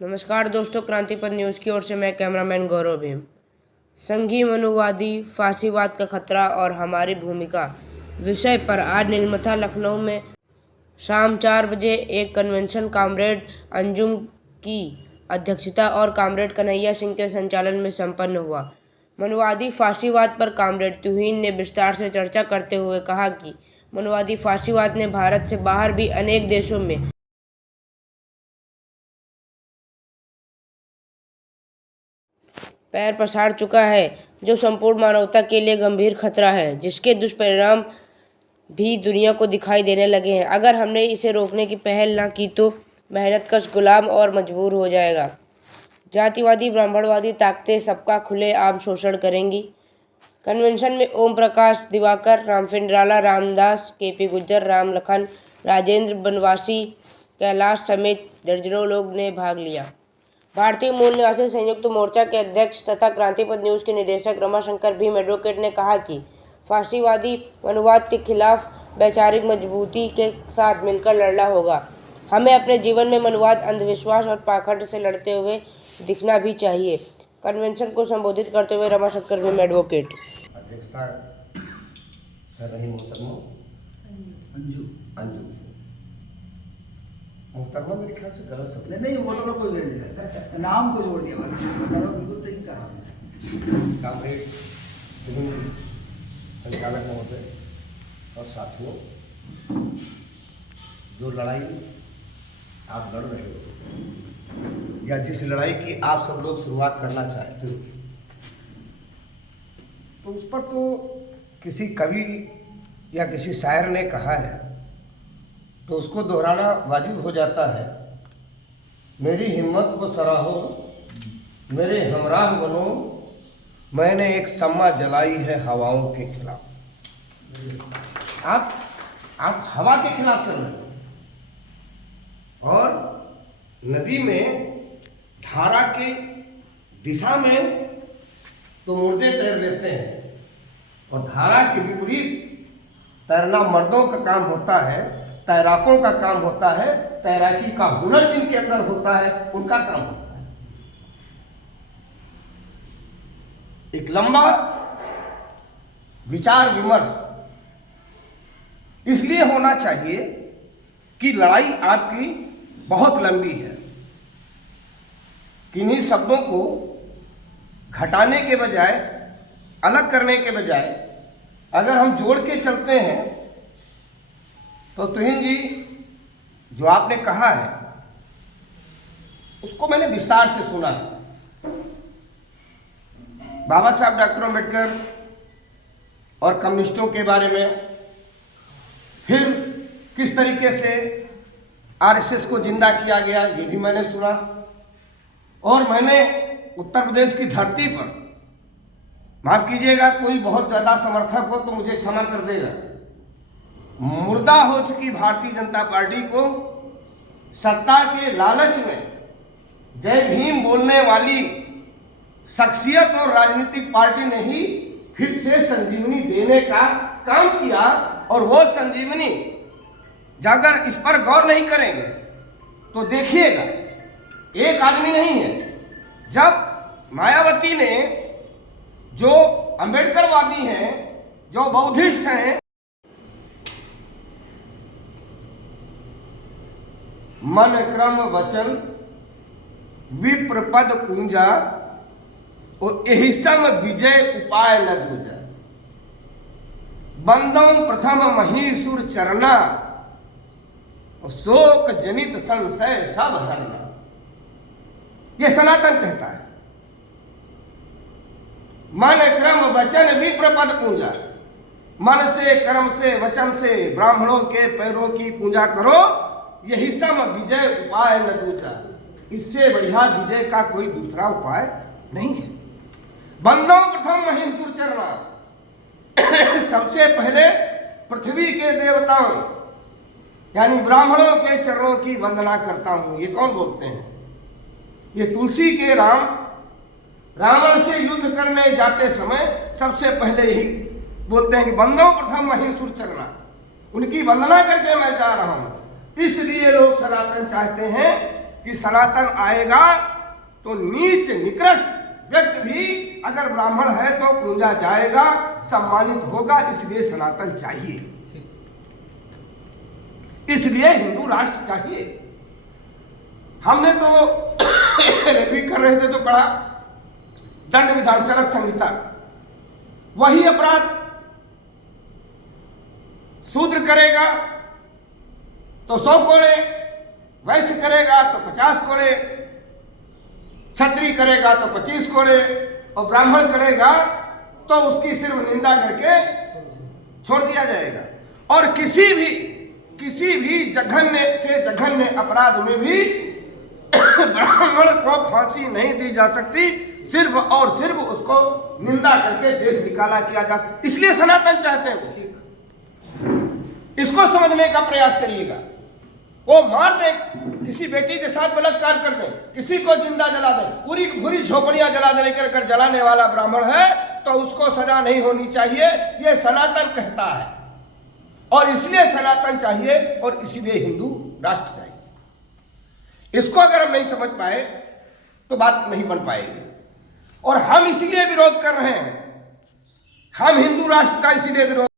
नमस्कार दोस्तों, क्रांतिपथ न्यूज़ की ओर से मैं कैमरामैन गौरव भीम। संघी मनुवादी, फांसीवाद का खतरा और हमारी भूमिका विषय पर आज नीलमथा लखनऊ में शाम 4 बजे एक कन्वेंशन कॉमरेड अंजुम की अध्यक्षता और कॉमरेड कन्हैया सिंह के संचालन में संपन्न हुआ। मनुवादी फांसीवाद पर कॉमरेड तुहीन ने विस्तार से चर्चा करते हुए कहा कि मनुवादी फांसीवाद ने भारत से बाहर भी अनेक देशों में पैर पसार चुका है, जो संपूर्ण मानवता के लिए गंभीर खतरा है, जिसके दुष्परिणाम भी दुनिया को दिखाई देने लगे हैं। अगर हमने इसे रोकने की पहल न की तो मेहनतकश गुलाम और मजबूर हो जाएगा। जातिवादी ब्राह्मणवादी ताकतें सबका खुलेआम शोषण करेंगी। कन्वेंशन में ओम प्रकाश दिवाकर, रामफेन निराला, रामदास, केपी गुज्जर, राम लखन, राजेंद्र बनवासी, कैलाश समेत दर्जनों लोग ने भाग लिया। भारतीय मूल निवासी संयुक्त मोर्चा के अध्यक्ष तथा क्रांतिपथ न्यूज़ के निदेशक रमाशंकर भीम एडवोकेट ने कहा कि फांसीवादी मनुवाद के खिलाफ वैचारिक मजबूती के साथ मिलकर लड़ना होगा। हमें अपने जीवन में मनुवाद, अंधविश्वास और पाखंड से लड़ते हुए दिखना भी चाहिए। कन्वेंशन को संबोधित करते हुए रमाशंकर भीम एडवोकेट अध्यक्षता कर रही मोहतरमा अंजू मोहतरमा मेरे ख्याल से गलत शब्द नहीं वो तो कोई गलत नहीं, नाम को जोड़ दिया मतलब बिल्कुल सही कहा। कॉमरेड संचालक महोदय और साथियों, जो लड़ाई आप लड़ रहे हो या जिस लड़ाई की आप सब लोग शुरुआत करना चाहते हो, तो उस पर तो किसी कवि या किसी शायर ने कहा है तो उसको दोहराना वाजिब हो जाता है। मेरी हिम्मत को सराहो, मेरे हमराह बनो, मैंने एक सम्मा जलाई है हवाओं के खिलाफ। आप हवा के खिलाफ चल रहे हो और नदी में धारा की दिशा में तो मुर्दे तैर लेते हैं और धारा के विपरीत तैरना मर्दों का काम होता है, तैराकों का काम होता है, तैराकी का हुनर जिनके अंदर होता है उनका काम होता है। एक लंबा विचार विमर्श इसलिए होना चाहिए कि लड़ाई आपकी बहुत लंबी है। किन्हीं शब्दों को घटाने के बजाय, अलग करने के बजाय अगर हम जोड़ के चलते हैं तो तुहिन जी जो आपने कहा है उसको मैंने विस्तार से सुना है। बाबा साहब डॉक्टर अम्बेडकर और कम्युनिस्टों के बारे में, फिर किस तरीके से आरएसएस को जिंदा किया गया ये भी मैंने सुना। और मैंने उत्तर प्रदेश की धरती पर, माफ कीजिएगा कोई बहुत ज्यादा समर्थक हो तो मुझे क्षमा कर देगा, मुर्दा हो चुकी भारतीय जनता पार्टी को सत्ता के लालच में जय भीम बोलने वाली शख्सियत और राजनीतिक पार्टी ने ही फिर से संजीवनी देने का काम किया। और वो संजीवनी अगर इस पर गौर नहीं करेंगे तो देखिएगा, एक आदमी नहीं है। जब मायावती ने, जो अंबेडकरवादी हैं, जो बौद्धिस्ट हैं, मन क्रम वचन विप्र पद पूंजा और एहि सम विजय उपाय न दूजा, बंदों प्रथम महीसुर चरना और शोक जनित संशय सब हरना। यह सनातन कहता है। मन क्रम वचन विप्र पद पूंजा, मन से, कर्म से, वचन से ब्राह्मणों के पैरों की पूजा करो, यही सम विजय उपाय न दूजा। इससे बढ़िया विजय का कोई दूसरा उपाय नहीं है। बंदों प्रथम महीसुर चरना, सबसे पहले पृथ्वी के देवताओं यानी ब्राह्मणों के चरणों की वंदना करता हूं। ये कौन बोलते हैं? ये तुलसी के राम रावण से युद्ध करने जाते समय सबसे पहले यही बोलते हैं कि बंदों प्रथम महीसुर चरना, उनकी वंदना करके मैं जा रहा हूं। इसलिए लोग सनातन चाहते हैं कि सनातन आएगा तो नीच निकृष्ट व्यक्ति भी अगर ब्राह्मण है तो पूजा जाएगा, सम्मानित होगा, इसलिए सनातन चाहिए, इसलिए हिंदू राष्ट्र चाहिए। हमने तो भी कर रहे थे तो पढ़ा दंड विधान चरक संहिता, वही अपराध शूद्र करेगा तो 100 कोड़े, वैश्य करेगा तो 50 कोड़े, क्षत्रिय करेगा तो 25 कोड़े और ब्राह्मण करेगा तो उसकी सिर्फ निंदा करके छोड़ दिया जाएगा। और किसी भी जघन्य से जघन्य अपराध में भी ब्राह्मण को फांसी नहीं दी जा सकती, सिर्फ और सिर्फ उसको निंदा करके देश निकाला किया जा सकता। इसलिए सनातन चाहते हैं, इसको समझने का प्रयास करिएगा। वो मार दे, किसी बेटी के साथ बलात्कार कर दे, किसी को जिंदा जला दे, पूरी पूरी झोपड़ियां जला दे, लेकर कर जलाने वाला ब्राह्मण है तो उसको सजा नहीं होनी चाहिए, ये सनातन कहता है। और इसलिए सनातन चाहिए और इसलिए हिंदू राष्ट्र चाहिए। इसको अगर हम नहीं समझ पाए तो बात नहीं बन पाएगी। और हम इसलिए विरोध कर रहे हैं, हम हिंदू राष्ट्र का इसलिए विरोध